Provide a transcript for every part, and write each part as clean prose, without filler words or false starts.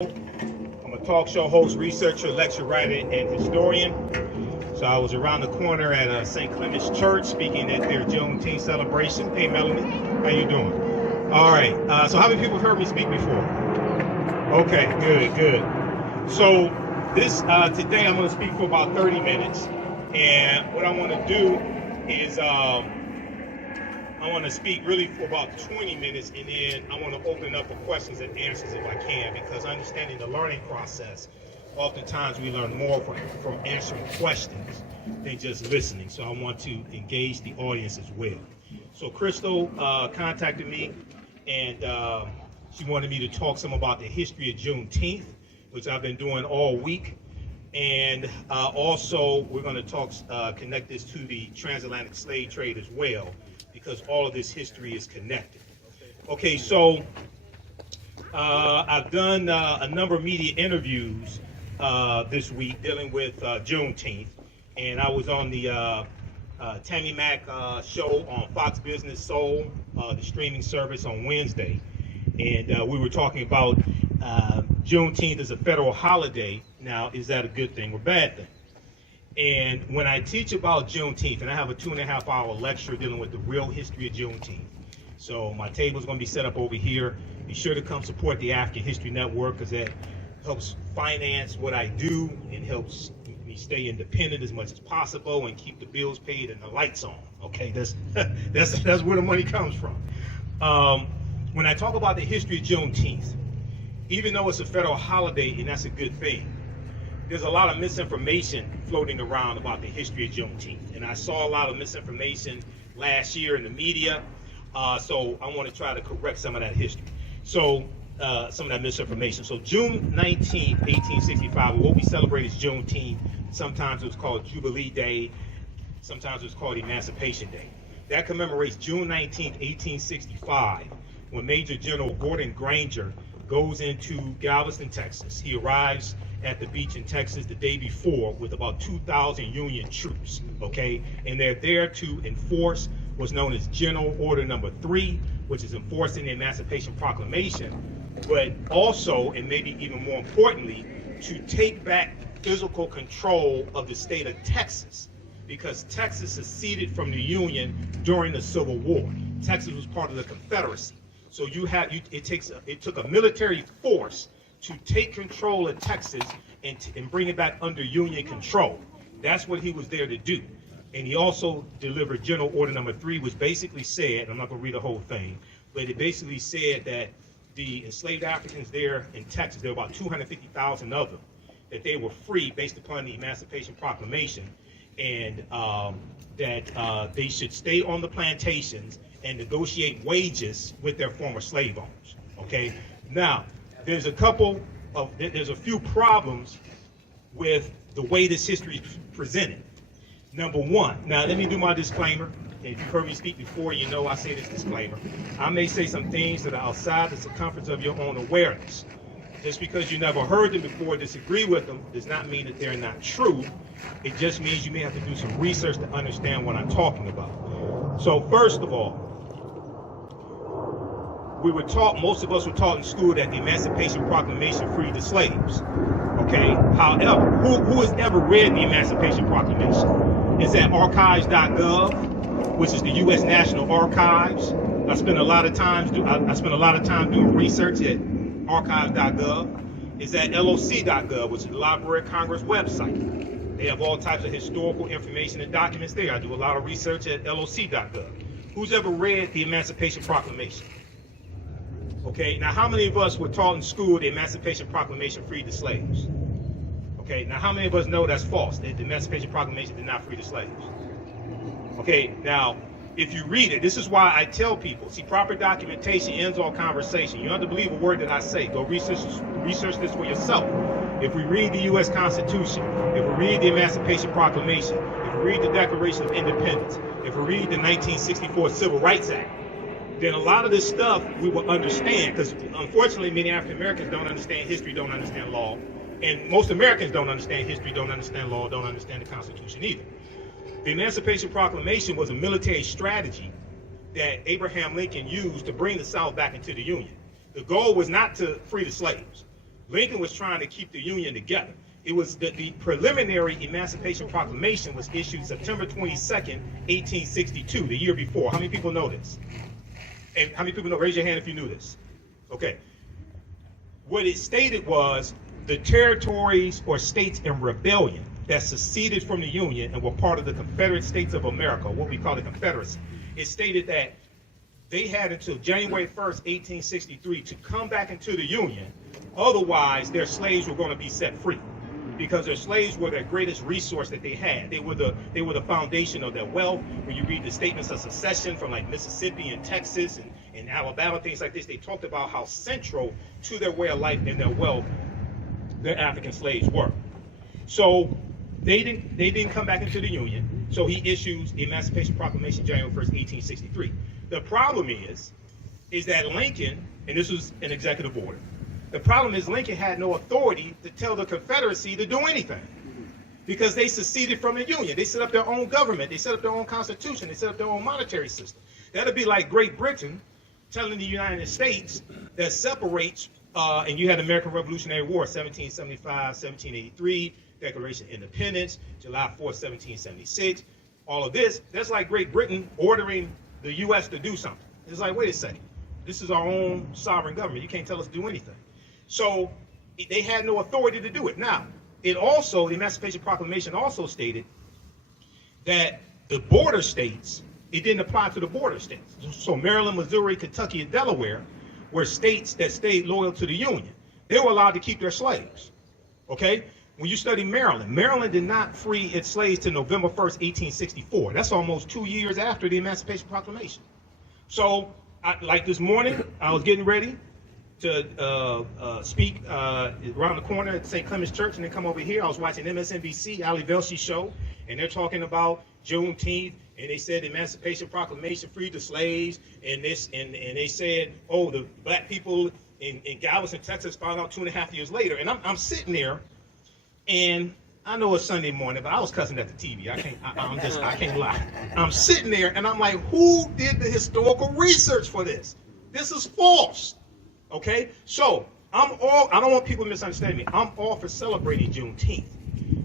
I'm a talk show host, researcher, lecturer, writer, and historian. So I was around the corner at St. Clement's Church speaking at their Juneteenth celebration. Hey, Melanie, how you doing? All right. So how many people have heard me speak before? Okay, good. So this today I'm going to speak for about 30 minutes, and what I want to do is I want to speak really for about 20 minutes, and then I want to open up for questions and answers if I can, because understanding the learning process, oftentimes we learn more from answering questions than just listening. So I want to engage the audience as well. So Crystal contacted me, and she wanted me to talk some about the history of Juneteenth, which I've been doing all week. And also we're going to talk, connect this to the transatlantic slave trade as well, because all of this history is connected. Okay, so I've done a number of media interviews this week dealing with Juneteenth, and I was on the Tammy Mack show on Fox Business Soul, the streaming service, on Wednesday, and we were talking about Juneteenth as a federal holiday. Now, is that a good thing or bad thing? And when I teach about Juneteenth, and I have a 2.5-hour lecture dealing with the real history of Juneteenth. So my table is going to be set up over here. Be sure to come support the African History Network, because that helps finance what I do and helps me stay independent as much as possible and keep the bills paid and the lights on. Okay, that's where the money comes from. When I talk about the history of Juneteenth, even though it's a federal holiday, and that's a good thing, there's a lot of misinformation floating around about the history of Juneteenth. And I saw a lot of misinformation last year in the media, so I want to try to correct some of that history. So, some of that misinformation. So June 19th, 1865, what we celebrate is Juneteenth. Sometimes it was called Jubilee Day. Sometimes it was called Emancipation Day. That commemorates June 19th, 1865, when Major General Gordon Granger goes into Galveston, Texas. He arrives at the beach in Texas the day before with about 2,000 Union troops, okay? And they're there to enforce what's known as General Order Number 3, which is enforcing the Emancipation Proclamation, but also, and maybe even more importantly, to take back physical control of the state of Texas, because Texas seceded from the Union during the Civil War. Texas was part of the Confederacy. So it took a military force to take control of Texas and bring it back under Union control. That's what he was there to do. And he also delivered General Order Number 3, which basically said, I'm not going to read the whole thing, but it basically said that the enslaved Africans there in Texas, there were about 250,000 of them, that they were free based upon the Emancipation Proclamation, and that they should stay on the plantations and negotiate wages with their former slave owners. Okay, now there's a few problems with the way this history is presented. Number one, now let me do my disclaimer. If you've heard me speak before, you know I say this disclaimer. I may say some things that are outside the circumference of your own awareness. Just because you never heard them before, disagree with them, does not mean that they're not true. It just means you may have to do some research to understand what I'm talking about. So first of all, most of us were taught in school that the Emancipation Proclamation freed the slaves. Okay, however, who has ever read the Emancipation Proclamation? It's at archives.gov, which is the U.S. National Archives. I spent a lot of time doing research at archives.gov. It's at loc.gov, which is the Library of Congress website. They have all types of historical information and documents there. I do a lot of research at loc.gov. Who's ever read the Emancipation Proclamation? Okay, now how many of us were taught in school the Emancipation Proclamation freed the slaves? Okay, now how many of us know that's false, that the Emancipation Proclamation did not free the slaves? Okay, now if you read it, this is why I tell people, see, proper documentation ends all conversation. You don't have to believe a word that I say. Go research this for yourself. If we read the U.S. Constitution, if we read the Emancipation Proclamation, if we read the Declaration of Independence, if we read the 1964 Civil Rights Act, then a lot of this stuff we will understand, because unfortunately many African Americans don't understand history, don't understand law, and most Americans don't understand history, don't understand law, don't understand the Constitution either. The Emancipation Proclamation was a military strategy that Abraham Lincoln used to bring the South back into the Union. The goal was not to free the slaves. Lincoln was trying to keep the Union together. It was the preliminary Emancipation Proclamation was issued September 22nd, 1862, the year before. How many people know this? And how many people know? Raise your hand if you knew this. Okay. What it stated was the territories or states in rebellion that seceded from the Union and were part of the Confederate States of America, what we call the Confederacy. It stated that they had until January 1st, 1863 to come back into the Union. Otherwise, their slaves were going to be set free, because their slaves were their greatest resource that they had. They were the foundation of their wealth. When you read the statements of secession from like Mississippi and Texas and Alabama, things like this, they talked about how central to their way of life and their wealth their African slaves were. So they didn't come back into the Union. So he issues the Emancipation Proclamation January 1st, 1863. The problem is that Lincoln, and this was an executive order, the problem is Lincoln had no authority to tell the Confederacy to do anything, because they seceded from the Union. They set up their own government. They set up their own constitution. They set up their own monetary system. That'd be like Great Britain telling the United States that separates, and you had the American Revolutionary War, 1775, 1783, Declaration of Independence, July 4th, 1776. All of this, that's like Great Britain ordering the U.S. to do something. It's like, wait a second. This is our own sovereign government. You can't tell us to do anything. So they had no authority to do it. Now, the Emancipation Proclamation also stated that the border states, it didn't apply to the border states. So Maryland, Missouri, Kentucky, and Delaware were states that stayed loyal to the Union. They were allowed to keep their slaves, okay? When you study Maryland, Maryland did not free its slaves till November 1st, 1864. That's almost 2 years after the Emancipation Proclamation. So, like this morning, I was getting ready to speak around the corner at St. Clement's Church, and then come over here. I was watching MSNBC, Ali Velshi show, and they're talking about Juneteenth, and they said the Emancipation Proclamation freed the slaves, and they said, oh, the black people in Galveston, Texas found out 2.5 years later. And I'm sitting there, and I know it's Sunday morning, but I was cussing at the TV. I can't lie. I'm sitting there, and I'm like, who did the historical research for this? This is false. Okay, so I don't want people to misunderstand me. I'm all for celebrating Juneteenth.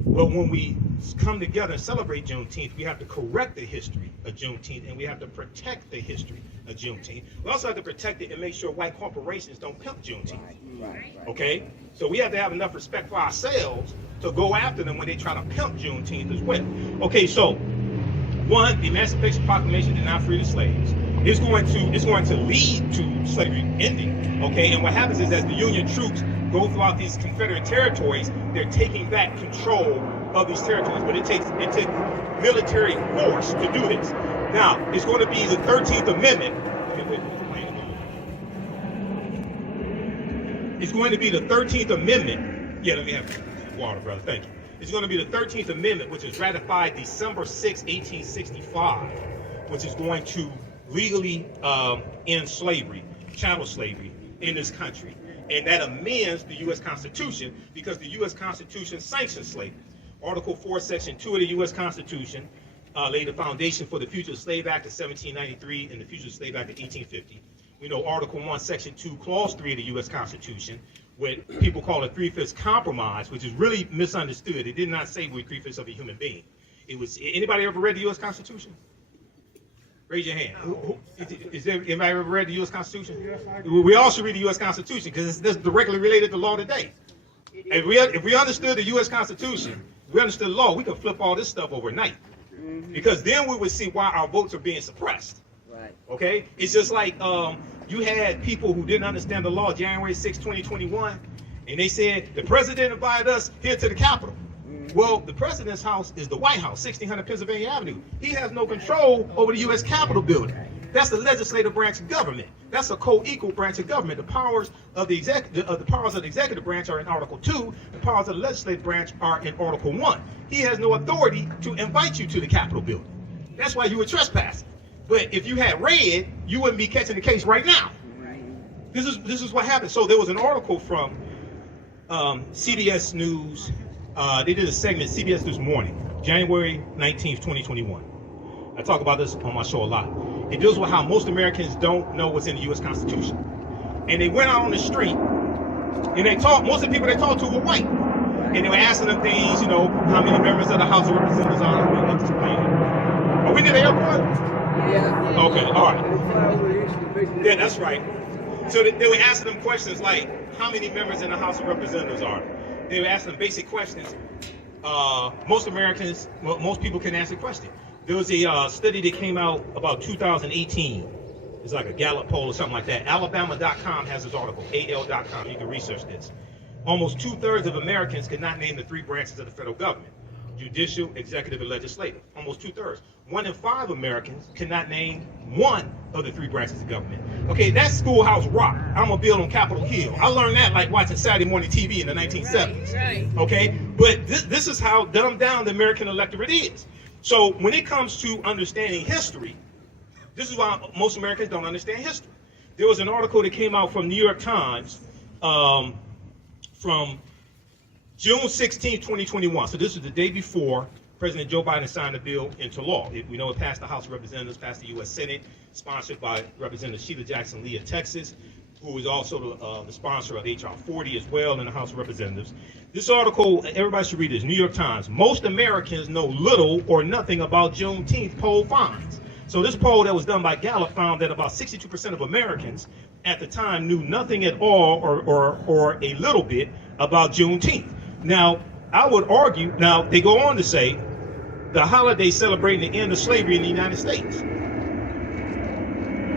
But when we come together and celebrate Juneteenth, we have to correct the history of Juneteenth, and we have to protect the history of Juneteenth. We also have to protect it and make sure white corporations don't pimp Juneteenth. Okay, so we have to have enough respect for ourselves to go after them when they try to pimp Juneteenth as well. Okay, so one, the Emancipation Proclamation did not free the slaves. It's going to lead to slavery ending, okay? And what happens is, as the Union troops go throughout these Confederate territories, they're taking back control of these territories. But it takes military force to do this. Now, it's going to be the 13th Amendment. It's going to be the 13th Amendment. Yeah, let me have water, brother. Thank you. It's going to be the 13th Amendment, which is ratified December 6, 1865, which is going to legally end slavery, chattel slavery in this country. And that amends the U.S. Constitution, because the U.S. Constitution sanctions slavery. Article 4, Section 2 of the U.S. Constitution laid the foundation for the Fugitive Slave Act of 1793 and the Fugitive Slave Act of 1850. We know Article 1, Section 2, Clause 3 of the U.S. Constitution, what people call a 3/5 compromise, which is really misunderstood. It did not say we're 3/5 of a human being. It was, anybody ever read the U.S. Constitution? Raise your hand. Is there anybody ever read the U.S. Constitution? We all should read the U.S. Constitution, because it's directly related to law today. If we understood the U.S. Constitution, we understood the law, we could flip all this stuff overnight. Because then we would see why our votes are being suppressed. Right. Okay? It's just like you had people who didn't understand the law January 6, 2021, and they said, the president invited us here to the Capitol. Well, the president's house is the White House, 1600 Pennsylvania Avenue. He has no control over the U.S. Capitol building. That's the legislative branch of government. That's a co-equal branch of government. The powers of the executive branch are in Article 2. The powers of the legislative branch are in Article 1. He has no authority to invite you to the Capitol building. That's why you were trespassing. But if you had read, you wouldn't be catching the case right now. This is what happened. So there was an article from CBS News. They did a segment, CBS News Morning, January 19th, 2021. I talk about this on my show a lot. It deals with how most Americans don't know what's in the U.S. Constitution. And they went out on the street And most of the people they talked to were white. And they were asking them things, how many members of the House of Representatives are. Are we near the airport? Yeah. Okay, all right. Yeah, that's right. So they were asking them questions like, how many members in the House of Representatives are there? They were asking them basic questions. Most people can answer the question. There was a study that came out about 2018. It's like a Gallup poll or something like that. Alabama.com has this article, AL.com. You can research this. Almost 2/3 of Americans cannot name the three branches of the federal government: judicial, executive, and legislative. Almost 2/3. 1 in 5 Americans cannot name one of the three branches of government. Okay, that's schoolhouse rock. I'm gonna build on Capitol Hill. I learned that like watching Saturday morning TV in the 1970s. Right. Okay, but this is how dumbed down the American electorate is. So when it comes to understanding history, this is why most Americans don't understand history. There was an article that came out from New York Times from June 16, 2021. So this was the day before President Joe Biden signed the bill into law. We know it passed the House of Representatives, passed the U.S. Senate, sponsored by Representative Sheila Jackson Lee of Texas, who is also the sponsor of H.R. 40 as well in the House of Representatives. This article, everybody should read this, New York Times. Most Americans know little or nothing about Juneteenth poll finds. So this poll that was done by Gallup found that about 62% of Americans at the time knew nothing at all or a little bit about Juneteenth. Now, I would argue, now they go on to say, the holiday celebrating the end of slavery in the United States.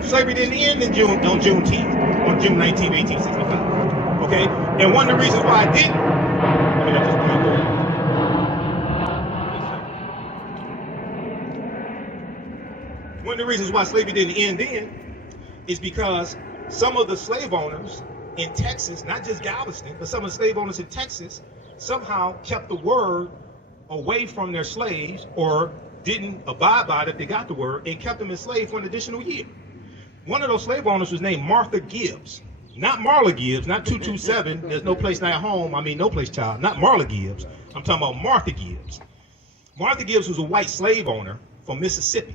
Slavery didn't end on Juneteenth, on June 19, 1865. Okay? And one of the reasons why it didn't, let me let this point go. One of the reasons why slavery didn't end then is because some of the slave owners in Texas, not just Galveston, but some of the slave owners in Texas somehow kept the word away from their slaves or didn't abide by it if they got the word and kept them enslaved for an additional year. One of those slave owners was named Martha Gibbs. Not Marla Gibbs, not 227, there's no place like home, no place child, not Marla Gibbs. I'm talking about Martha Gibbs. Martha Gibbs was a white slave owner from Mississippi.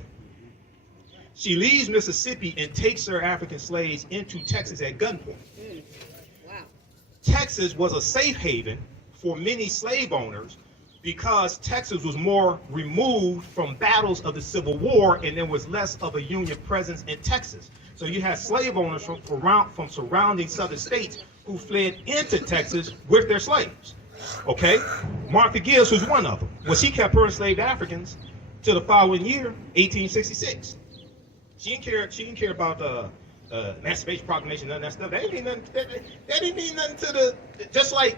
She leaves Mississippi and takes her African slaves into Texas at gunpoint. Wow. Texas was a safe haven for many slave owners because Texas was more removed from battles of the Civil War and there was less of a Union presence in Texas. So you had slave owners from surrounding southern states who fled into Texas with their slaves. Okay? Martha Gibbs was one of them. Well, she kept her enslaved Africans to the following year, 1866. She didn't care about the Emancipation, Proclamation, none of that stuff. That didn't mean nothing to the, just like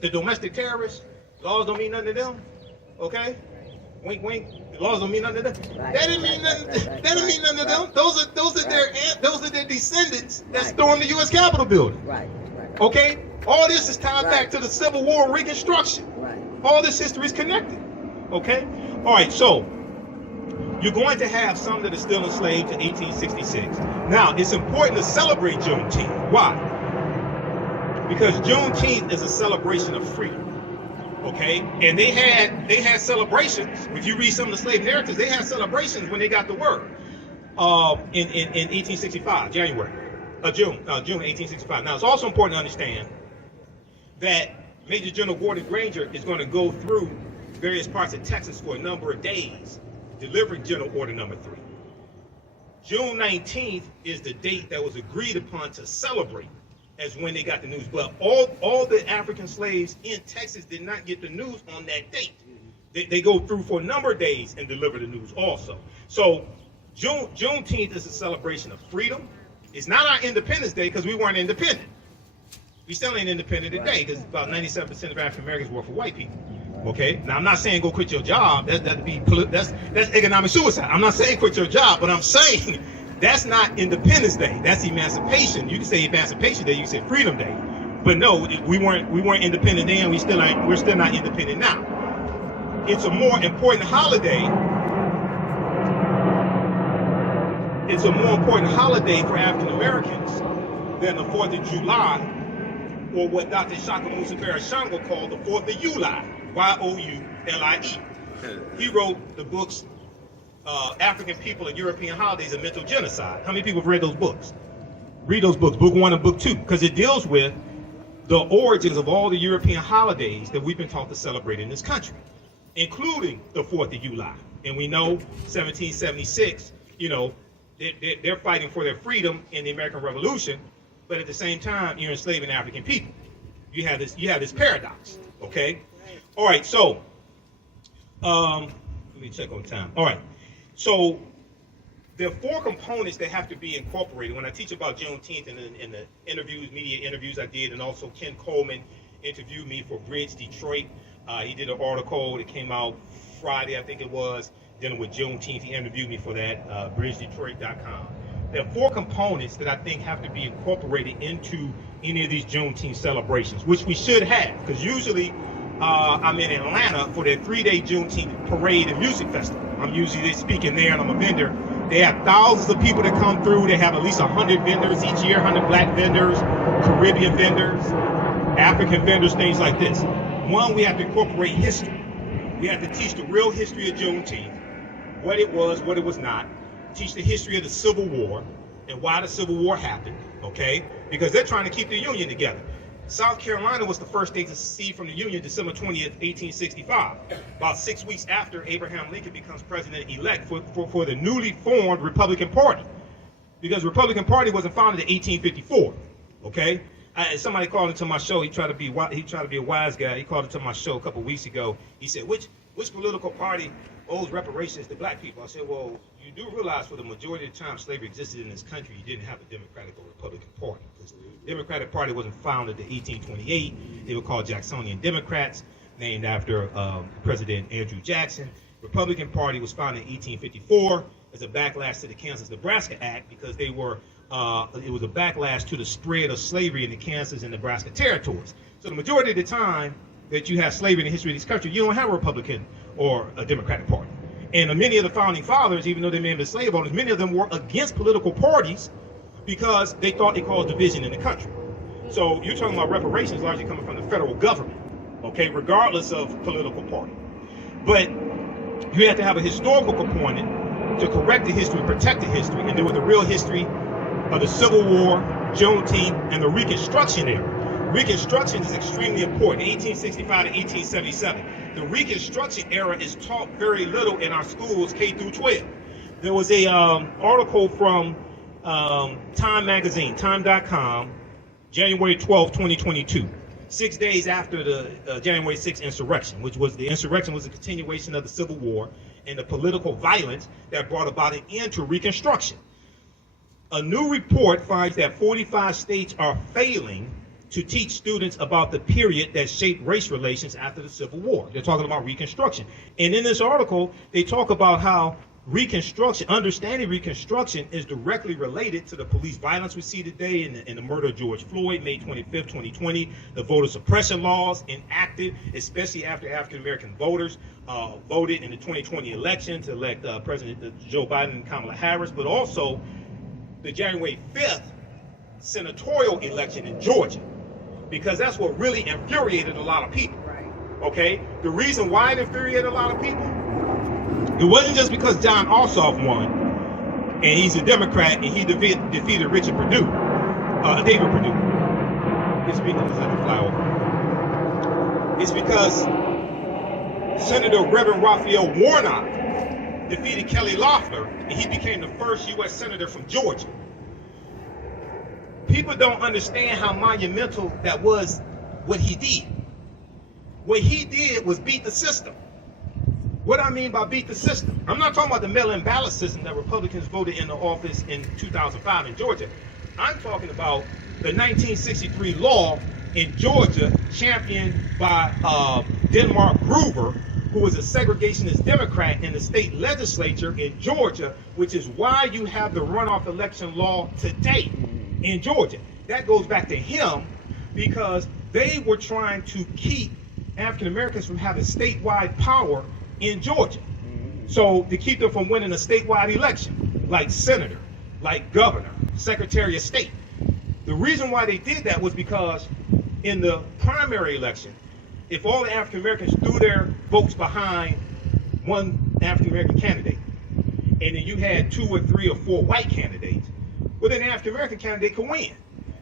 the domestic terrorists. Laws don't mean nothing to them. Okay? Wink, wink. The laws don't mean nothing to them. Right. That didn't mean nothing. That didn't mean nothing to them. Those are their descendants that stormed the U.S. Capitol building. Right. Okay? All this is tied back to the Civil War, Reconstruction. Right. All this history is connected. Okay? All right. So you're going to have some that are still enslaved to 1866. Now, it's important to celebrate Juneteenth. Why? Because Juneteenth is a celebration of freedom. Okay? And they had celebrations. If you read some of the slave narratives, they had celebrations when they got the word. In 1865, June 1865. Now, it's also important to understand that Major General Gordon Granger is going to go through various parts of Texas for a number of days, delivering General Order Number 3. June 19th is the date that was agreed upon to celebrate as when they got the news. But all the African slaves in Texas did not get the news on that date. They go through for a number of days and deliver the news also. So Juneteenth is a celebration of freedom. It's not our Independence Day because we weren't independent. We still ain't independent today because about 97% of African Americans work for white people. Okay. Now I'm not saying go quit your job. That's economic suicide. I'm not saying quit your job, but I'm saying that's not Independence Day. That's Emancipation. You can say Emancipation Day. You can say Freedom Day. But no, we weren't independent then. We're still not independent now. It's a more important holiday. It's a more important holiday for African Americans than the 4th of July, or what Dr. Shaka Musafera Shango called the 4th of July, Y-O-U-L-I-E. He wrote the books African People and European Holidays and Mental Genocide. How many people have read those books? Read those books, book 1 and book 2, because it deals with the origins of all the European holidays that we've been taught to celebrate in this country, including the 4th of July. And we know 1776, you know, they're fighting for their freedom in the American Revolution, but at the same time, you're enslaving African people. You have this paradox, okay? All right, so let me check on time. All right, so there are 4 components that have to be incorporated. When I teach about Juneteenth in the interviews, media interviews I did, and also Ken Coleman interviewed me for Bridge Detroit. He did an article that came out Friday, I think it was, dealing with Juneteenth. He interviewed me for that, bridgedetroit.com. There are 4 components that I think have to be incorporated into any of these Juneteenth celebrations, which we should have, because usually I'm in Atlanta for their 3-day Juneteenth parade and music festival. I'm usually speaking there, and I'm a vendor. They have thousands of people that come through. They have at least 100 vendors each year, 100 black vendors, Caribbean vendors, African vendors, things like this. One, we have to incorporate history. We have to teach the real history of Juneteenth, what it was not. Teach the history of the Civil War and why the Civil War happened, okay? Because they're trying to keep the Union together. South Carolina was the first state to secede from the Union December 20th, 1865, about 6 weeks after Abraham Lincoln becomes president-elect for the newly formed Republican Party, because the Republican Party wasn't founded in 1854, okay? Somebody called into my show. He tried to be a wise guy. He called into my show a couple weeks ago. He said, which political party owes reparations to black people? I said, well, you do realize for the majority of the time slavery existed in this country, you didn't have a Democratic or Republican Party. Because the Democratic Party wasn't founded in 1828. They were called Jacksonian Democrats, named after President Andrew Jackson. Republican Party was founded in 1854 as a backlash to the Kansas-Nebraska Act, because it was a backlash to the spread of slavery in the Kansas and Nebraska territories. So the majority of the time that you have slavery in the history of this country, you don't have a Republican or a Democratic Party. And many of the founding fathers, even though they may have been slave owners, many of them were against political parties because they thought they caused division in the country. So you're talking about reparations largely coming from the federal government, okay, regardless of political party. But you have to have a historical component to correct the history, protect the history, and deal with the real history of the Civil War, Juneteenth, and the Reconstruction Era. Reconstruction is extremely important, 1865 to 1877. The Reconstruction Era is taught very little in our schools, K through 12. There was a article from Time magazine, time.com, January 12, 2022, 6 days after the January 6th insurrection, the insurrection was a continuation of the Civil War and the political violence that brought about an end to Reconstruction. A new report finds that 45 states are failing to teach students about the period that shaped race relations after the Civil War. They're talking about Reconstruction. And in this article, they talk about how Reconstruction, understanding Reconstruction, is directly related to the police violence we see today in the murder of George Floyd, May 25th, 2020, the voter suppression laws enacted, especially after African-American voters voted in the 2020 election to elect President Joe Biden and Kamala Harris, but also the January 5th senatorial election in Georgia, because that's what really infuriated a lot of people, okay? The reason why it infuriated a lot of people, it wasn't just because John Ossoff won, and he's a Democrat, and he defeated Richard Perdue, David Perdue. It's because Senator Reverend Raphael Warnock defeated Kelly Loeffler, and he became the first U.S. Senator from Georgia. People don't understand how monumental that was, what he did. What he did was beat the system. What I mean by beat the system, I'm not talking about the mail-in ballot system that Republicans voted into office in 2005 in Georgia. I'm talking about the 1963 law in Georgia, championed by Denmark Groover, who was a segregationist Democrat in the state legislature in Georgia, which is why you have the runoff election law today in Georgia. That goes back to him, because they were trying to keep African Americans from having statewide power in Georgia. So to keep them from winning a statewide election, like senator, like governor, secretary of state. The reason why they did that was because in the primary election, if all the African Americans threw their votes behind one African American candidate, and then you had 2 or 3 or 4 white candidates, well, then the African American candidate could win.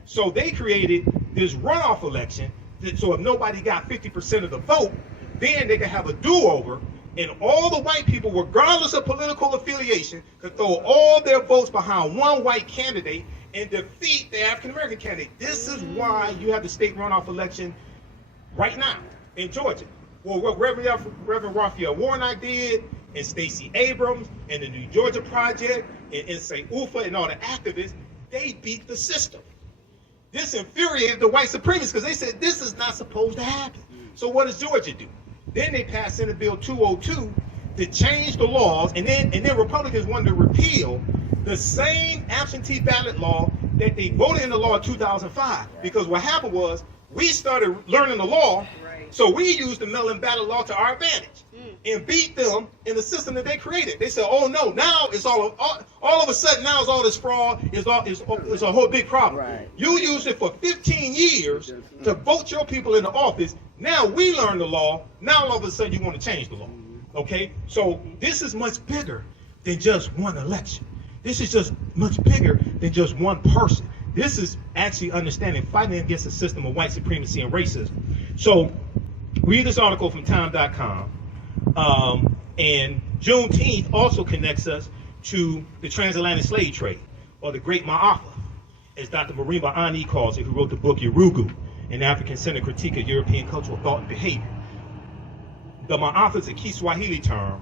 So they created this runoff election, so if nobody got 50% of the vote, then they could have a do-over, and all the white people, regardless of political affiliation, could throw all their votes behind one white candidate and defeat the African American candidate. This is why you have the state runoff election right now in Georgia. Well, what Reverend Raphael Warnock did, and Stacey Abrams, and the New Georgia Project, and St. Ufa, and all the activists, they beat the system. This infuriated the white supremacists because they said this is not supposed to happen. So what does Georgia do? Then they passed Senate Bill 202 to change the laws, and then Republicans wanted to repeal the same absentee ballot law that they voted in the law in 2005. Because what happened was we started learning the law, so we used the mail-in ballot law to our advantage and beat them in the system that they created. They said, "Oh no, now it's all of a sudden now it's all this fraud. It's a whole big problem. Right. You used it for 15 years to vote your people into office. Now we learn the law. Now all of a sudden you want to change the law." Okay, so this is much bigger than just one election. This is just much bigger than just one person. This is actually understanding fighting against a system of white supremacy and racism. So read this article from time.com. And Juneteenth also connects us to the transatlantic slave trade, or the Great Ma'afa, as Dr. Marimba Ani calls it, who wrote the book Yurugu, an African-centered critique of European cultural thought and behavior. The Ma'afa is a Kiswahili term,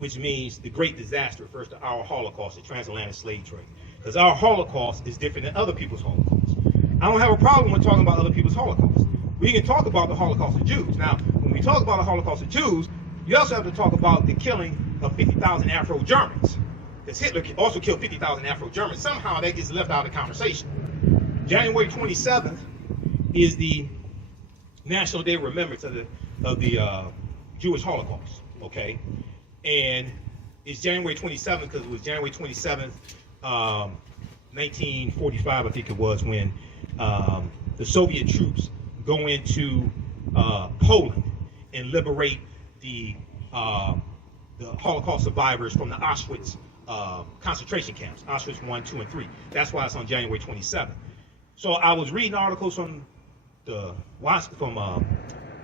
which means the great disaster, refers to our Holocaust, the transatlantic slave trade. Because our Holocaust is different than other people's Holocaust. I don't have a problem with talking about other people's Holocaust. We can talk about the Holocaust of Jews. Now, when we talk about the Holocaust of Jews, you also have to talk about the killing of 50,000 Afro-Germans. Because Hitler also killed 50,000 Afro-Germans. Somehow that gets left out of the conversation. January 27th is the National Day of Remembrance of the Jewish Holocaust, okay? And it's January 27th because it was January 27th, 1945, I think it was, when the Soviet troops go into Poland and liberate the Holocaust survivors from the Auschwitz concentration camps, Auschwitz 1, 2, and 3. That's why it's on January 27th. So I was reading articles from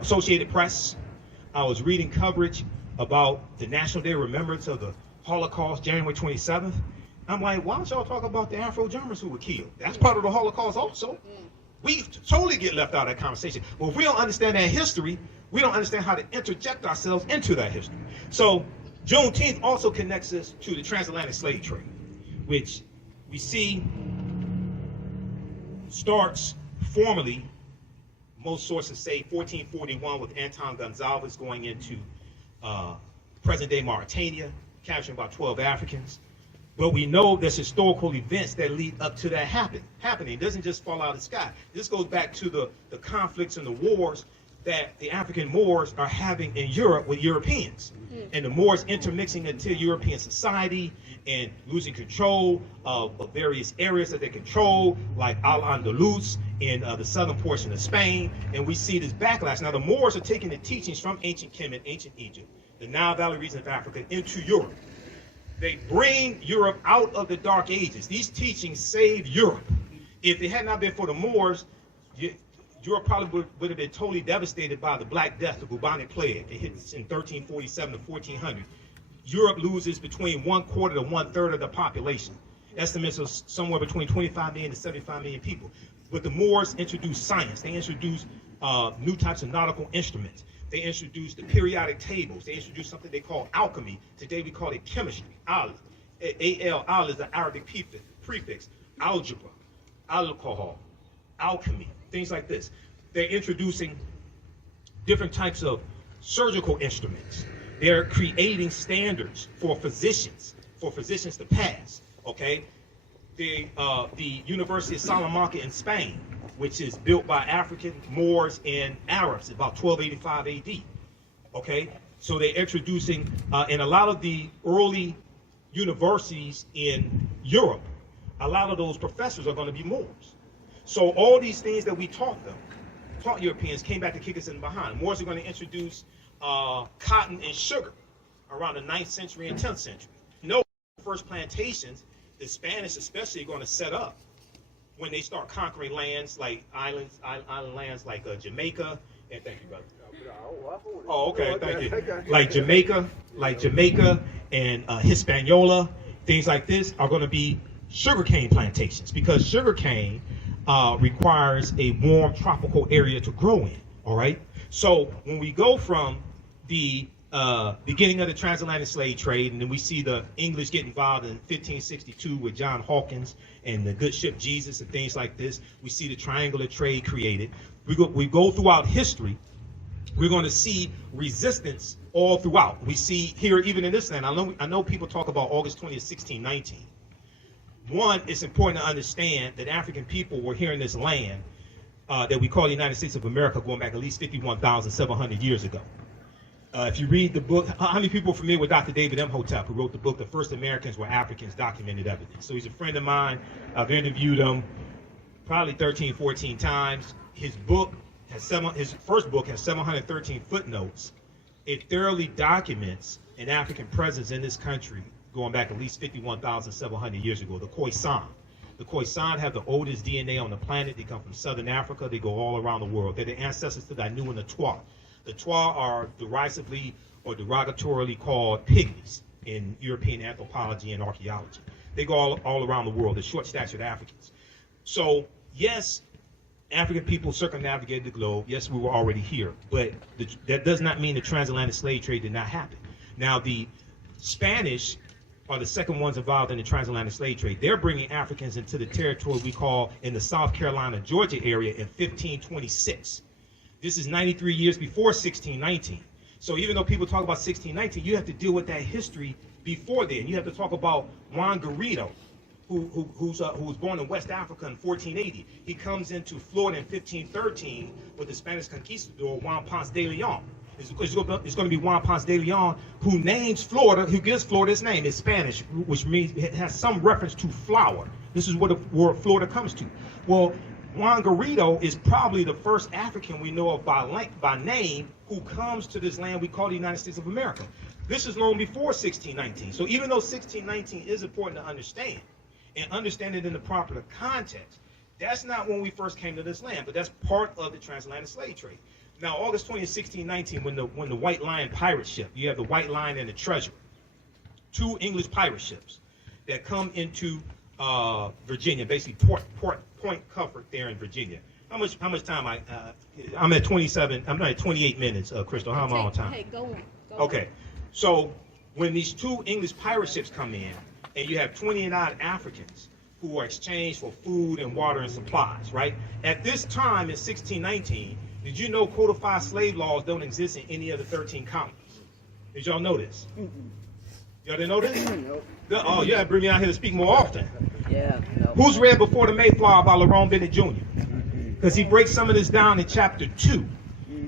Associated Press. I was reading coverage about the National Day of Remembrance of the Holocaust, January 27th. I'm like, why don't y'all talk about the Afro-Germans who were killed? That's part of the Holocaust also. We totally get left out of that conversation. But if we don't understand that history, we don't understand how to interject ourselves into that history. So Juneteenth also connects us to the transatlantic slave trade, which we see starts formally, most sources say 1441, with Anton Gonzalez going into present-day Mauritania, capturing about 12 Africans. But we know there's historical events that lead up to that happening. It doesn't just fall out of the sky. This goes back to the conflicts and the wars that the African Moors are having in Europe with Europeans. And the Moors intermixing into European society and losing control of various areas that they control, like Al-Andalus in the southern portion of Spain. And we see this backlash. Now the Moors are taking the teachings from ancient Kemet, ancient Egypt, the Nile Valley region of Africa, into Europe. They bring Europe out of the Dark Ages. These teachings saved Europe. If it had not been for the Moors, Europe probably would have been totally devastated by the Black Death, the bubonic plague. It hits in 1347 to 1400. Europe loses between 1/4 to 1/3 of the population. Estimates of somewhere between 25 million to 75 million people. But the Moors introduced science. They introduced new types of nautical instruments. They introduced the periodic tables. They introduced something they call alchemy. Today we call it chemistry. Al is the Arabic prefix. Algebra, alcohol, alchemy, things like this. They're introducing different types of surgical instruments. They're creating standards for physicians to pass, okay? The University of Salamanca in Spain, which is built by African, Moors, and Arabs, about 1285 AD, okay? So they're introducing, in a lot of the early universities in Europe, a lot of those professors are going to be Moors. So all these things that we taught Europeans, came back to kick us in behind. Moors are going to introduce cotton and sugar around the 9th century and 10th century. No, first plantations the Spanish especially are going to set up when they start conquering lands like island lands like Jamaica. And thank you, brother. Oh, okay, thank you. Like Jamaica and Hispaniola, things like this are going to be sugarcane plantations, because sugarcane requires a warm tropical area to grow in. All right. So when we go from the beginning of the transatlantic slave trade, and then we see the English get involved in 1562 with John Hawkins and the good ship Jesus and things like this, we see the triangular trade created. We go throughout history. We're going to see resistance all throughout. We see here, even in this land, I know people talk about August 20th, 1619. One, it's important to understand that African people were here in this land that we call the United States of America going back at least 51,700 years ago. If you read the book, how many people are familiar with Dr. David M. Hotep, who wrote the book, The First Americans Were Africans, Documented Evidence? So he's a friend of mine. I've interviewed him probably 13, 14 times. His first book has 713 footnotes. It thoroughly documents an African presence in this country going back at least 51,700 years ago, the Khoisan. The Khoisan have the oldest DNA on the planet. They come from Southern Africa. They go all around the world. They're the ancestors to the Anu and the Twa. The Twa are derisively or derogatorily called pygmies in European anthropology and archaeology. They go all around the world. They're short-statured Africans. So, yes, African people circumnavigated the globe. Yes, we were already here. But that does not mean the transatlantic slave trade did not happen. Now, the Spanish are the second ones involved in the transatlantic slave trade. They're bringing Africans into the territory we call in the South Carolina, Georgia area in 1526. This is 93 years before 1619. So even though people talk about 1619, you have to deal with that history before then. You have to talk about Juan Garrido, who was born in West Africa in 1480. He comes into Florida in 1513 with the Spanish conquistador Juan Ponce de Leon. It's going to be Juan Ponce de Leon who names Florida, who gives Florida its name. It's Spanish, which means it has some reference to flower. This is where Florida comes to. Well, Juan Garrido is probably the first African we know of by name who comes to this land we call the United States of America. This is long before 1619. So even though 1619 is important to understand, and understand it in the proper context, that's not when we first came to this land, but that's part of the transatlantic slave trade. Now, August 20th, 1619, when the White Lion pirate ship, you have the White Lion and the Treasure, two English pirate ships that come into Virginia, basically Point Comfort there in Virginia. How much time I'm at 27. I'm not at 28 minutes. Crystal, how am I on time? Hey, go on. Okay, so when these two English pirate ships come in, and you have 20-odd Africans who are exchanged for food and water and supplies, right? At this time in 1619, did you know codified slave laws don't exist in any of the 13 colonies? Did y'all know this? Y'all didn't know this? Nope. Oh, you have to bring me out here to speak more often. Yeah. No. Who's read Before the Mayflower by Lerone Bennett Jr.? Because he breaks some of this down in chapter 2.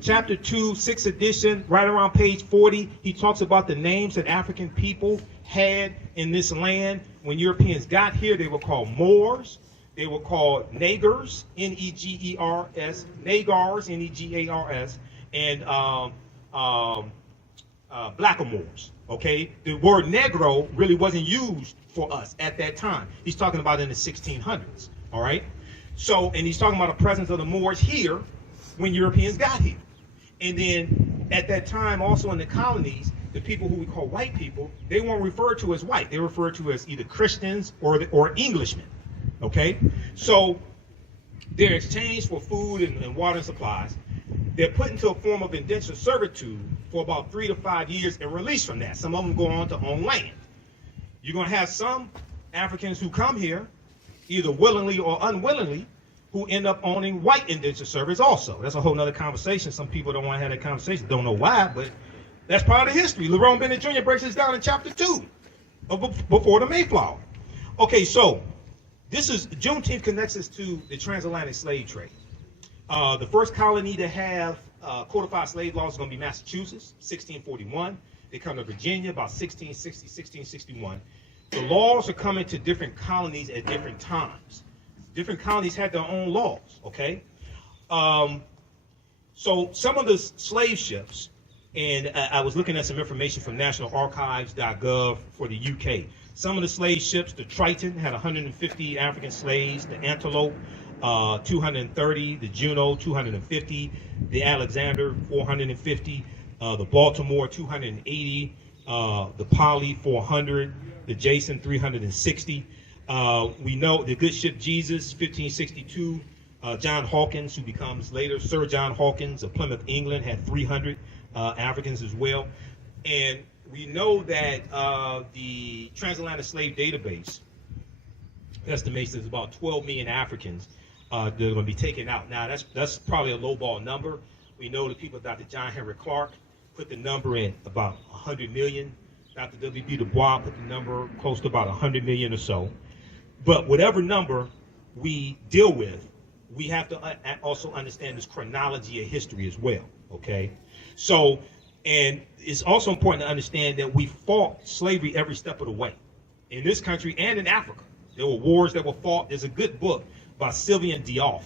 Chapter 2, 6th edition, right around page 40, he talks about the names that African people had in this land. When Europeans got here, they were called Moors. They were called Negers, N-E-G-E-R-S, Nagars, N-E-G-A-R-S, and Blackamoors, okay? The word Negro really wasn't used for us at that time. He's talking about in the 1600s, all right? So, and he's talking about the presence of the Moors here when Europeans got here. And then at that time, also in the colonies, the people who we call white people, they weren't referred to as white. They were referred to as either Christians or Englishmen, okay? So they're exchanged for food and water and supplies. They're put into a form of indentured servitude for about 3 to 5 years and released from that. Some of them go on to own land. You're going to have some Africans who come here, either willingly or unwillingly, who end up owning white indentured servants also. That's a whole nother conversation. Some people don't want to have that conversation. Don't know why, but that's part of the history. Lerone Bennett Jr. breaks this down in chapter 2 of Before the Mayflower. Okay, so this is, Juneteenth connects us to the transatlantic slave trade. The first colony to have codified slave laws is going to be Massachusetts, 1641. They come to Virginia about 1660, 1661. The laws are coming to different colonies at different times. Different colonies had their own laws, okay? So some of the slave ships, and I was looking at some information from nationalarchives.gov for the UK. Some of the slave ships, the Triton had 150 African slaves, the Antelope 230, the Juno 250, the Alexander 450, the Baltimore 280, the Polly 400, the Jason 360. We know the good ship Jesus 1562. John Hawkins, who becomes later Sir John Hawkins of Plymouth, England, had 300 Africans as well. And we know that the transatlantic slave database estimates there's about 12 million Africans that are going to be taken out. Now, that's probably a lowball number. We know that people, Dr. John Henry Clark, put the number at about 100 million. Dr. W.B. Du Bois put the number close to about 100 million or so. But whatever number we deal with, we have to also understand this chronology of history as well, okay? So, and it's also important to understand that we fought slavery every step of the way in this country and in Africa. There were wars that were fought. There's a good book by Sylvian Diouf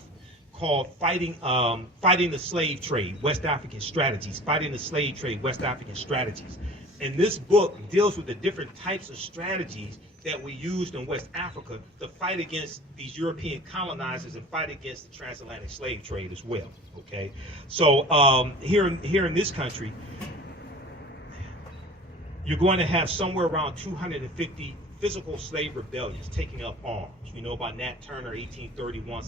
called Fighting the Slave Trade, West African Strategies, Fighting the Slave Trade, West African Strategies. And this book deals with the different types of strategies that we used in West Africa to fight against these European colonizers and fight against the transatlantic slave trade as well, okay? So here in this country, you're going to have somewhere around 250 physical slave rebellions taking up arms. We know about Nat Turner, 1831,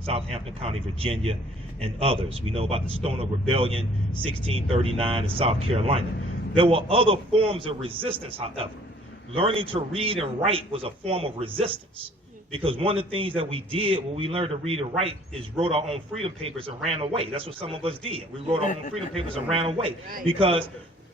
Southampton County, Virginia, and others. We know about the Stoner Rebellion, 1639 in South Carolina. There were other forms of resistance, however. Learning to read and write was a form of resistance, because one of the things that we did when we learned to read and write is wrote our own freedom papers and ran away. That's what some of us did. We wrote our own freedom papers and ran away, because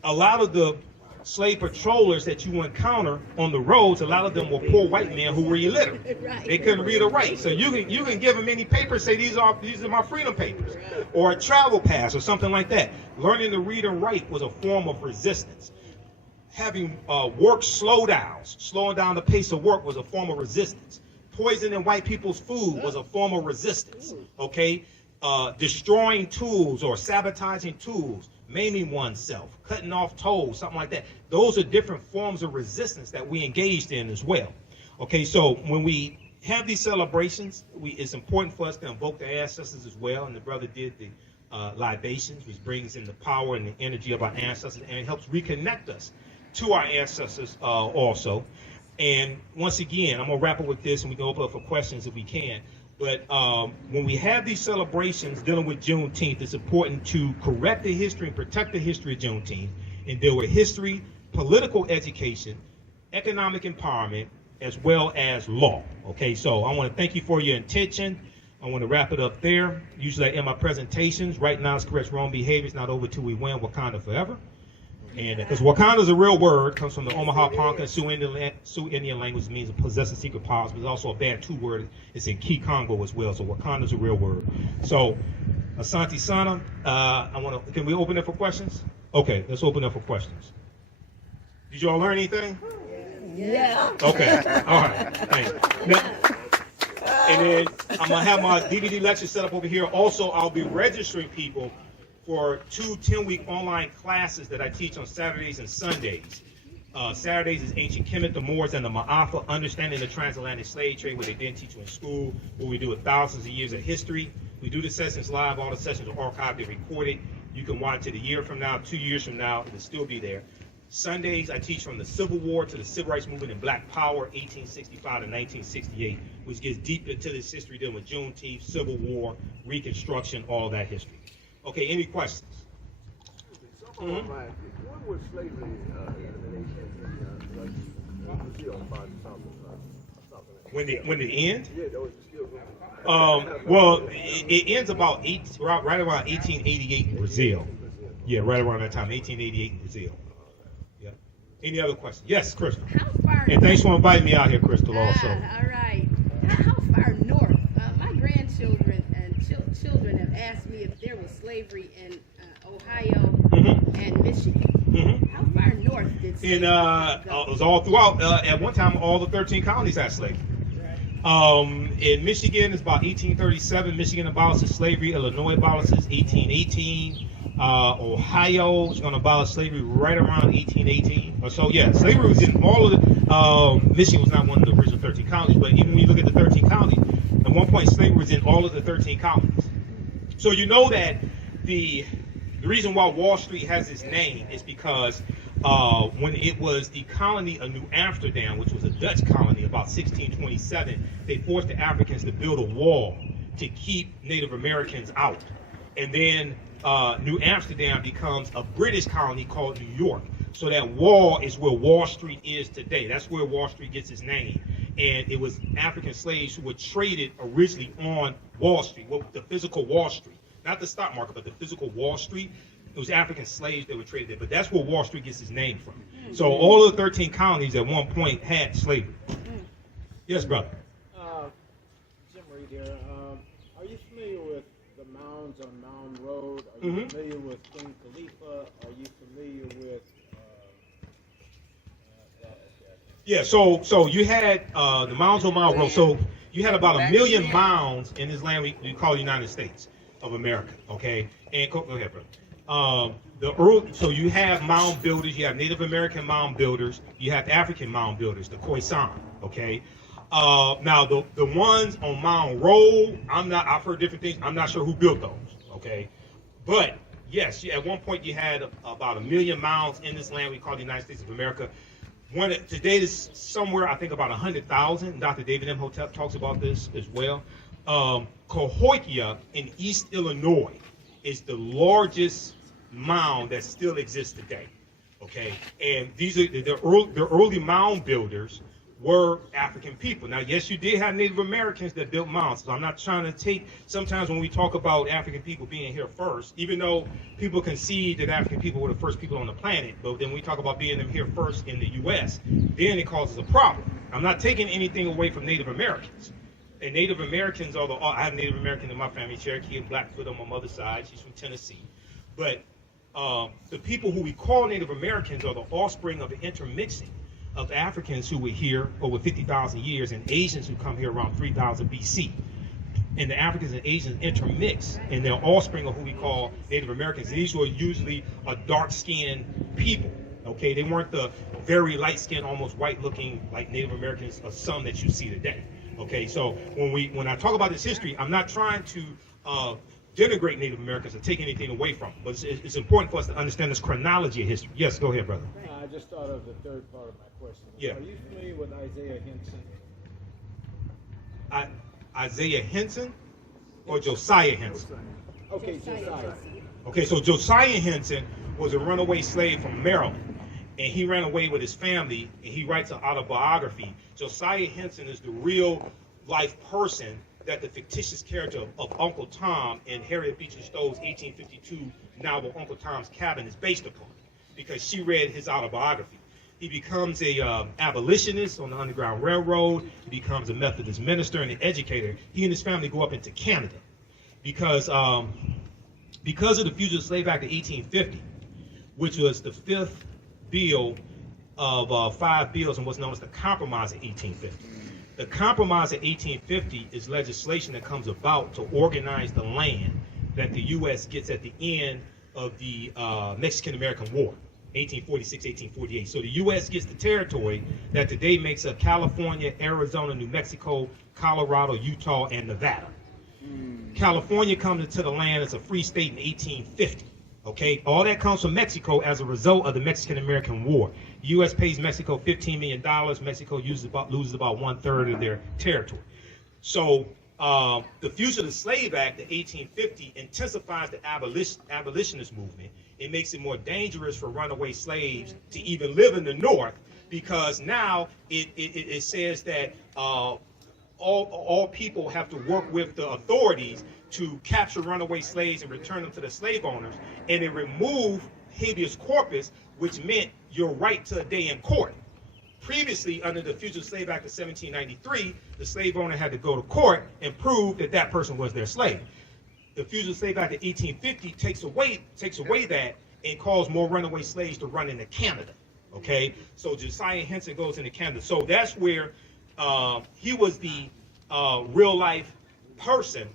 a lot of the slave patrollers that you encounter on the roads, a lot of them were poor white men who were illiterate. They couldn't read or write. So you can give them any paper, say these are my freedom papers, or a travel pass or something like that. Learning to read and write was a form of resistance. Having work slowdowns, slowing down the pace of work was a form of resistance. Poisoning white people's food was a form of resistance, okay? Destroying tools or sabotaging tools, maiming oneself, cutting off toes, something like that. Those are different forms of resistance that we engaged in as well. Okay, so when we have these celebrations, it's important for us to invoke the ancestors as well, and the brother did the libations, which brings in the power and the energy of our ancestors, and it helps reconnect us to our ancestors also. And once again, I'm gonna wrap up with this, and we can open up for questions if we can. But when we have these celebrations dealing with Juneteenth, it's important to correct the history and protect the history of Juneteenth, and deal with history, political education, economic empowerment, as well as law. Okay, so I want to thank you for your attention. I want to wrap it up there. Usually I end my presentations. Right now, it's correct wrong behavior. It's not over till we win. Wakanda forever. And because Wakanda is a real word, comes from the Omaha Ponca Sioux Indian language, means possessing secret powers, but it's also a Bantu word. It's in Kikongo as well. So Wakanda is a real word. So Asante Sana, can we open it for questions? Okay, let's open it for questions. Did you all learn anything? Yeah. Okay, all right, thanks. Now, and then I'm gonna have my DVD lecture set up over here. Also, I'll be registering people for 2 10-week online classes that I teach on Saturdays and Sundays. Saturdays is Ancient Kemet, the Moors, and the Ma'afa, Understanding the Transatlantic Slave Trade, where they didn't teach you in school, where we do it thousands of years of history. We do the sessions live. All the sessions are archived and recorded. You can watch it a year from now, 2 years from now. It will still be there. Sundays, I teach from the Civil War to the Civil Rights Movement and Black Power, 1865 to 1968, which gets deep into this history dealing with Juneteenth, Civil War, Reconstruction, all that history. Okay, any questions? When was slavery When it ends? Yeah, that was Well, it ends about right around 1888 in Brazil. Yeah, right around that time, 1888 in Brazil. Yeah. Any other questions? Yes, Crystal. How far? And thanks for inviting me out here, Crystal. Also. All right. How far north? My grandchildren and children have asked me if there was slavery in Ohio and Michigan. How far north did slavery go? It was all throughout. At one time, all the 13 colonies had slavery. In Michigan, it's about 1837. Michigan abolishes slavery. Illinois abolishes 1818. Ohio is going to abolish slavery right around 1818 or so. Yeah, slavery was in all of the. Michigan was not one of the original 13 colonies, but even when you look at the 13 colonies, at one point slavery was in all of the 13 colonies. So you know that the reason why Wall Street has its name is because when it was the colony of New Amsterdam, which was a Dutch colony, about 1627, they forced the Africans to build a wall to keep Native Americans out. And then New Amsterdam becomes a British colony called New York. So that wall is where Wall Street is today. That's where Wall Street gets its name. And it was African slaves who were traded originally on Wall Street, the physical Wall Street. Not the stock market, but the physical Wall Street. It was African slaves that were traded there. But that's where Wall Street gets its name from. So all of the 13 colonies at one point had slavery. Yes, brother. Jim Reed here. Are you familiar with the mounds on Mound Road? Are you familiar with King Khalifa? Are you familiar with... Yeah, so you had the mounds on Mound Road. So you had about 1 million mounds in this land we call the United States of America, okay? And go ahead, brother. So you have mound builders, you have Native American mound builders, you have African mound builders, the Khoisan, okay? Now the ones on Mound Road, I've heard different things. I'm not sure who built those, okay? But yes, at one point you had about 1 million mounds in this land we call the United States of America. Today is somewhere, I think, about 100,000. Dr. David M. Hotep talks about this as well. Cahokia in East Illinois is the largest mound that still exists today. Okay, and these are the early mound builders were African people. Now, yes, you did have Native Americans that built mounds. So I'm not trying to take, sometimes when we talk about African people being here first, even though people concede that African people were the first people on the planet, but then we talk about being them here first in the U.S., then it causes a problem. I'm not taking anything away from Native Americans. And Native Americans I have Native American in my family, Cherokee and Blackfoot on my mother's side. She's from Tennessee. But the people who we call Native Americans are the offspring of the intermixing of Africans who were here over 50,000 years and Asians who come here around 3000 BC. And the Africans and Asians intermix, and they're offspring of who we call Native Americans. And these were usually a dark-skinned people. Okay, they weren't the very light-skinned, almost white-looking like Native Americans of some that you see today. Okay, so when I talk about this history, I'm not trying to denigrate Native Americans or take anything away from them, but it's important for us to understand this chronology of history. Yes, go ahead, brother. I just thought of the third part of my question. Yeah. Are you familiar with Isaiah Henson? Isaiah Henson or Josiah Henson? Okay, Josiah. Okay, so Josiah Henson was a runaway slave from Maryland, and he ran away with his family, and he writes an autobiography. Josiah Henson is the real life person that the fictitious character of Uncle Tom in Harriet Beecher Stowe's 1852 novel Uncle Tom's Cabin is based upon, because she read his autobiography. He becomes a abolitionist on the Underground Railroad. He becomes a Methodist minister and an educator. He and his family go up into Canada because of the Fugitive Slave Act of 1850, which was the fifth bill of 5 bills and what's known as the Compromise of 1850. The Compromise of 1850 is legislation that comes about to organize the land that the U.S. gets at the end of the Mexican-American War, 1846, 1848. So the U.S. gets the territory that today makes up California, Arizona, New Mexico, Colorado, Utah, and Nevada. California comes into the land as a free state in 1850. Okay, all that comes from Mexico as a result of the Mexican-American War. The U.S. pays Mexico $15 million. Mexico loses about 1/3 of their territory. So the Fugitive Slave Act of 1850 intensifies the abolitionist movement. It makes it more dangerous for runaway slaves to even live in the North, because now it says that all people have to work with the authorities to capture runaway slaves and return them to the slave owners, and it removed habeas corpus, which meant your right to a day in court. Previously, under the Fugitive Slave Act of 1793, the slave owner had to go to court and prove that that person was their slave. The Fugitive Slave Act of 1850 takes away that and calls more runaway slaves to run into Canada. Okay, so Josiah Henson goes into Canada. So that's where he was the real life person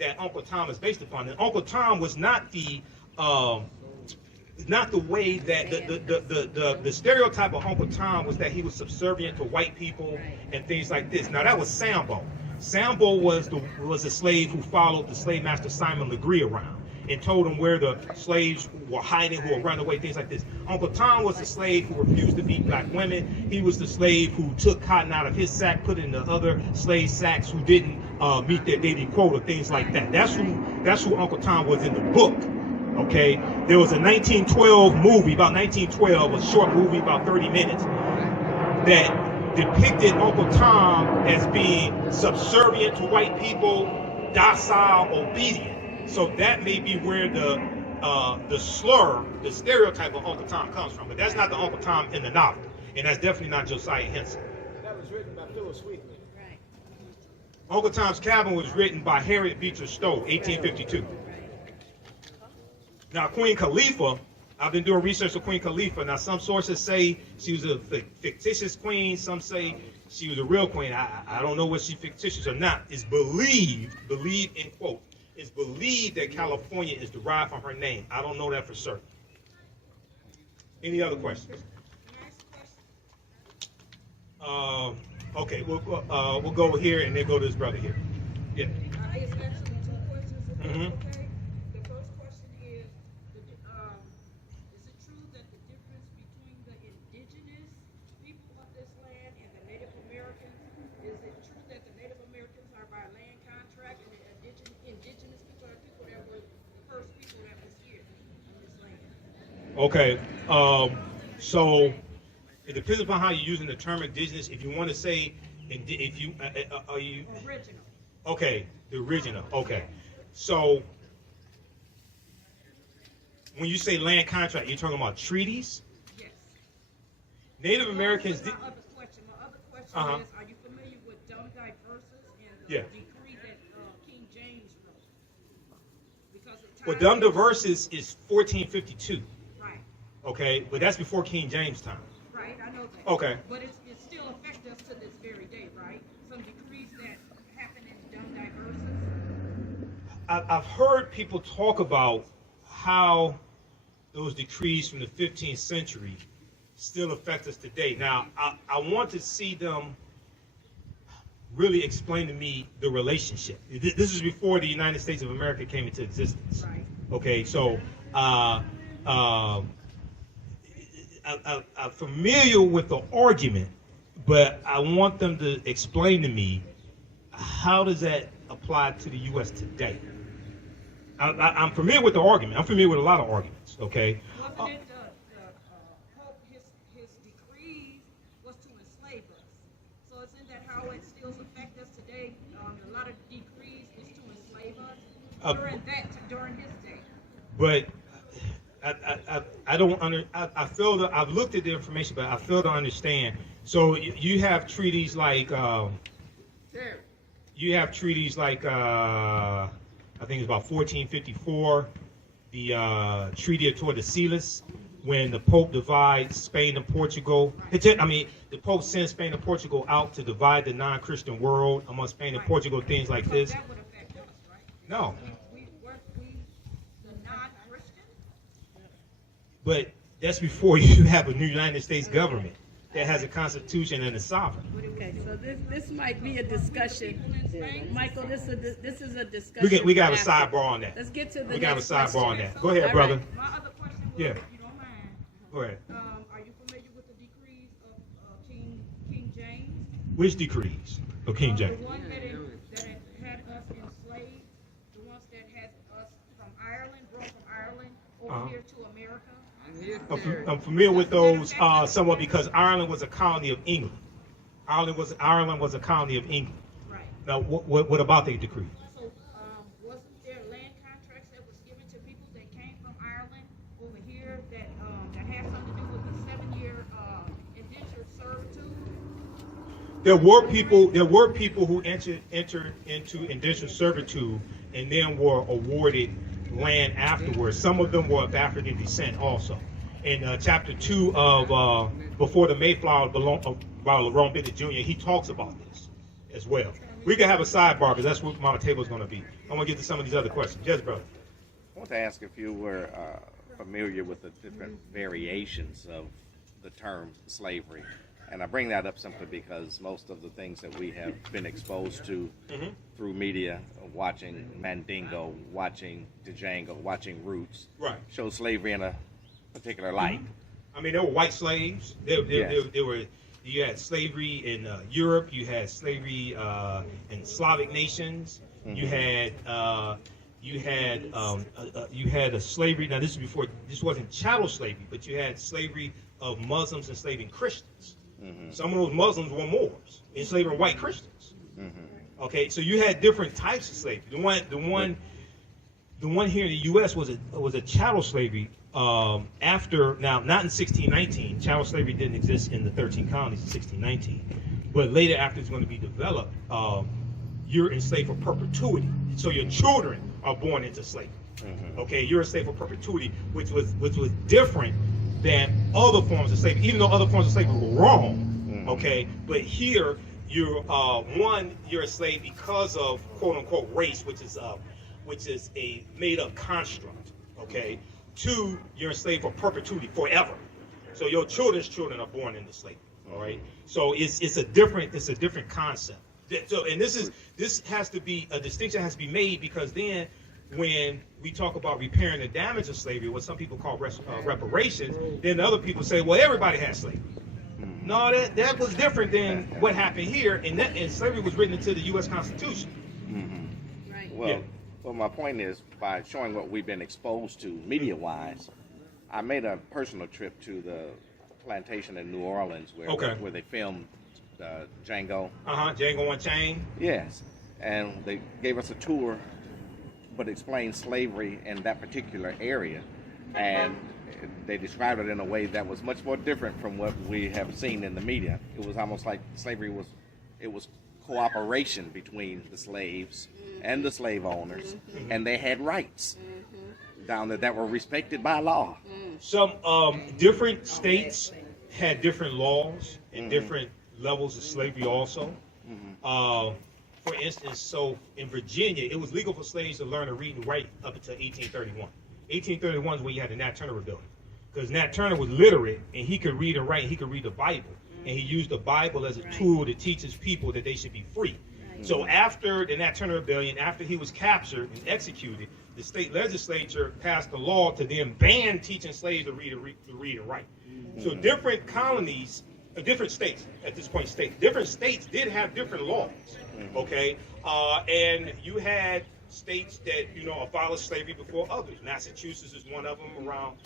that Uncle Tom is based upon. And Uncle Tom was not the not the way that the stereotype of Uncle Tom was that he was subservient to white people and things like this. Now that was Sambo. Sambo was a slave who followed the slave master Simon Legree around and told him where the slaves were hiding, who were running away, things like this. Uncle Tom was the slave who refused to beat black women. He was the slave who took cotton out of his sack, put it in the other slave sacks who didn't meet their daily quota, things like that. That's who Uncle Tom was in the book. Okay, there was a 1912 movie, about 1912, a short movie about 30 minutes, that depicted Uncle Tom as being subservient to white people, docile, obedient. So that may be where the slur, the stereotype of Uncle Tom comes from. But that's not the Uncle Tom in the novel, and that's definitely not Josiah Henson. That was written by Phyllis Wheatley. Right. Uncle Tom's Cabin was written by Harriet Beecher Stowe, 1852. Now, Queen Khalifa, I've been doing research on Queen Khalifa. Now, some sources say she was a fictitious queen. Some say she was a real queen. I don't know whether she's fictitious or not. It's believed in quote, it's believed that California is derived from her name. I don't know that for certain. Any other questions? Okay, we'll go over here and then go to his brother here. Yeah. It's actually two questions, if that's Mhm. okay. The first question is it true that the difference between the indigenous people of this land and the Native Americans, is it true that the Native Americans are by land contract and the indigenous people are people that were the first people that was here on this land? Okay. So it depends upon how you're using the term indigenous. If you want to say, if you are you Original. okay, the original. Okay. So when you say land contract, you're talking about treaties. Yes. Native Americans. My other question Uh-huh. is, are you familiar with didnt verses and the Yeah. decree that King James wrote? Because it Well, ties didnt verses is 1452. Right, Okay, but that's before King James time. right, I know that. Okay. But it still affects us to this very day, right? Some decrees that happen in didnt verses. I've heard people talk about how those decrees from the 15th century still affect us today. Now, I want to see them really explain to me the relationship. This is before the United States of America came into existence. Right. Okay, so I'm familiar with the argument, but I want them to explain to me how does that apply to the U.S. today. I'm familiar with the argument. I'm familiar with a lot of arguments. Okay. Wasn't it the Pope, his decrees was to enslave us? So isn't that how it still affects us today? A lot of decrees is to enslave us during his day. But I don't I fail to. I've looked at the information, but I fail to understand. So you have treaties like I think it's about 1454, the Treaty of Tordesillas, when the Pope divides Spain and Portugal. The Pope sends Spain and Portugal out to divide the non-Christian world among Spain and Portugal, things like this. That would affect us, right? No, Weren't we the non-Christian? but that's before you have a new United States government that has a constitution and a sovereign. Okay, so this might be a discussion. Michael, this is a discussion. We got a after. sidebar on that. Let's get to the We got a next sidebar on question. that. Go ahead, All brother. right. My other question was, Yeah. if you don't mind, Go ahead. are you familiar with the decrees of King James? Which decrees of King James? The one that had us enslaved, the ones that had us from Ireland, brought from Ireland over here to America. I'm familiar with those somewhat because Ireland was a colony of England. Ireland was a colony of England. Right. Now, what about the decree? So, wasn't there land contracts that was given to people that came from Ireland over here that had something to do with the 7-year indentured servitude? There were people who entered into indentured servitude and then were awarded land afterwards. Some of them were of African descent also. In chapter 2 of Before the Mayflower by Lerone Bennett Jr., he talks about this as well. We can have a sidebar because that's what my table is going to be. I want to get to some of these other questions. Yes, brother. I want to ask if you were familiar with the different variations of the term slavery. And I bring that up simply because most of the things that we have been exposed to through media, watching Mandingo, watching Django, watching Roots, show slavery in a particular light. I mean, there were white slaves. There were. You had slavery in Europe. You had slavery in Slavic nations. You had a slavery. Now, this is before. This wasn't chattel slavery, but you had slavery of Muslims enslaving Christians. Some of those Muslims were Moors enslaving white Christians. Okay, so you had different types of slavery. The one here in the U.S. was a chattel slavery. After, now, not in 1619. Chattel slavery didn't exist in the 13 colonies in 1619. But later, after it's going to be developed, you're enslaved for perpetuity. So your children are born into slavery. Okay, you're enslaved for perpetuity, which was different than other forms of slavery, even though other forms of slavery were wrong. Okay, but here you're a slave because of quote unquote race, which is a made up construct. Okay, 2, you're enslaved for perpetuity, forever. So your children's children are born into slavery. All right, so it's a different concept. So, and this has to be a distinction has to be made, because then when we talk about repairing the damage of slavery, what some people call reparations, then other people say, well, everybody has slavery. No, that was different than what happened here, and slavery was written into the U.S. Constitution. Right. Well, my point is, by showing what we've been exposed to media-wise, I made a personal trip to the plantation in New Orleans where they filmed Django. Django Unchained. Yes, and they gave us a tour, but explained slavery in that particular area, and they described it in a way that was much more different from what we have seen in the media. It was almost like slavery was cooperation between the slaves and the slave owners, and they had rights down there that were respected by law. Some different states had different laws and different levels of slavery also. For instance, so in Virginia, it was legal for slaves to learn to read and write up until 1831. 1831 is when you had the Nat Turner Rebellion, because Nat Turner was literate and he could read and write. He could read the Bible, and he used the Bible as a tool to teach his people that they should be free. So after the Nat Turner Rebellion, after he was captured and executed, the state legislature passed a law to then ban teaching slaves to read and write. So different colonies, different states at this point, different states did have different laws. Okay, and you had states that abolished slavery before others. Massachusetts is one of them, around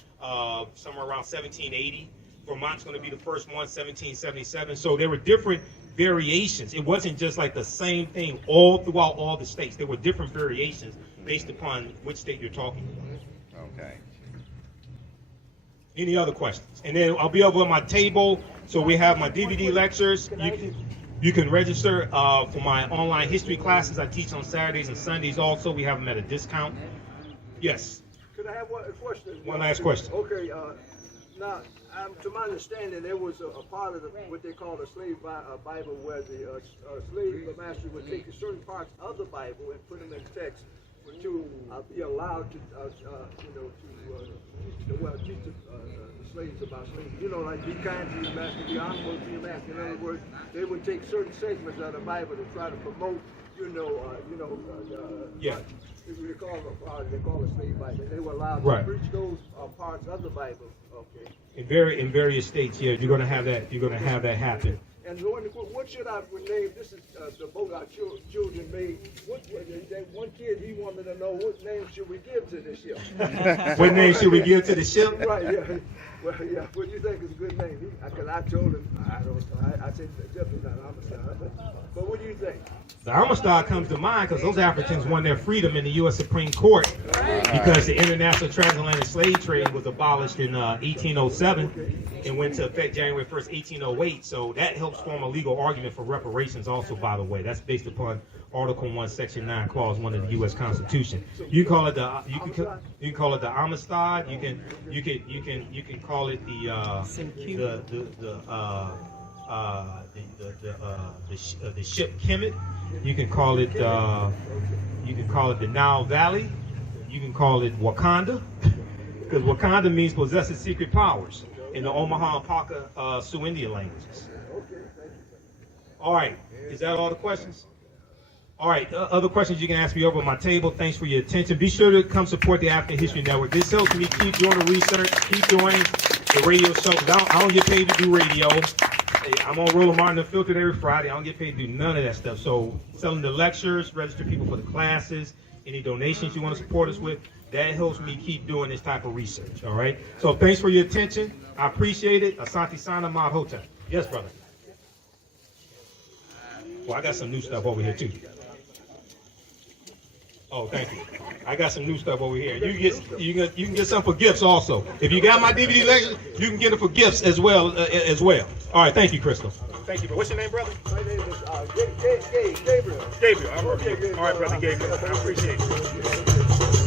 somewhere around 1780. Vermont's going to be the first one, 1777. So there were different variations. It wasn't just like the same thing all throughout all the states. There were different variations based upon which state you're talking about. Okay. Any other questions? And then I'll be over on my table. So we have my DVD lectures. You can register for my online history classes. I teach on Saturdays and Sundays also. We have them at a discount. Yes. Could I have one question? One last question. Okay. Now, to my understanding, there was a part of what they call the slave Bible, where the slave master would take certain parts of the Bible and put them in text to be allowed to, teach the slaves about slavery. Like be kind to your master, be honorable to your master. In other words, they would take certain segments of the Bible to try to promote, they call it slave Bible. They were allowed to preach those parts of the Bible. Okay. In various states, yeah, you're going to have that. You're going to have that happen. And what should I name? This is the boat our children made. One kid, he wanted to know what name should we give to this ship. What name should we give to the ship? Right. Yeah. Well, yeah. What do you think is a good name? Because I told him I don't know. I said definitely not Amistad. But what do you think? The Amistad comes to mind because those Africans won their freedom in the U.S. Supreme Court because the international transatlantic slave trade was abolished in 1807 and went into effect January 1st, 1808. So that helps form a legal argument for reparations also, by the way. That's based upon Article 1, Section 9, Clause 1 of the U.S. Constitution. You can call it the Amistad. You can call it the ship Kemet. You can call it the Nile Valley. You can call it Wakanda, because Wakanda means possesses secret powers in the Omaha and Paca Sioux Indian languages. All right, is that all the questions? All right, other questions you can ask me over my table. Thanks for your attention. Be sure to come support the African History Network. This helps me keep doing the research, keep doing the radio show. I don't get paid to do radio. I'm on Roland Martin Unfiltered every Friday. I don't get paid to do none of that stuff. So selling the lectures, register people for the classes, any donations you want to support us with, that helps me keep doing this type of research, all right? So thanks for your attention. I appreciate it. Asante Sana Mod Hotep. Yes, brother. Well, I got some new stuff over here, too. Oh, thank you. I got some new stuff over here. You can get some for gifts also. If you got my DVD lecture, you can get it for gifts as well. All right, thank you, Crystal. Thank you. What's your name, brother? My name is Gabriel. Gabriel. All right, brother Gabriel. I appreciate it.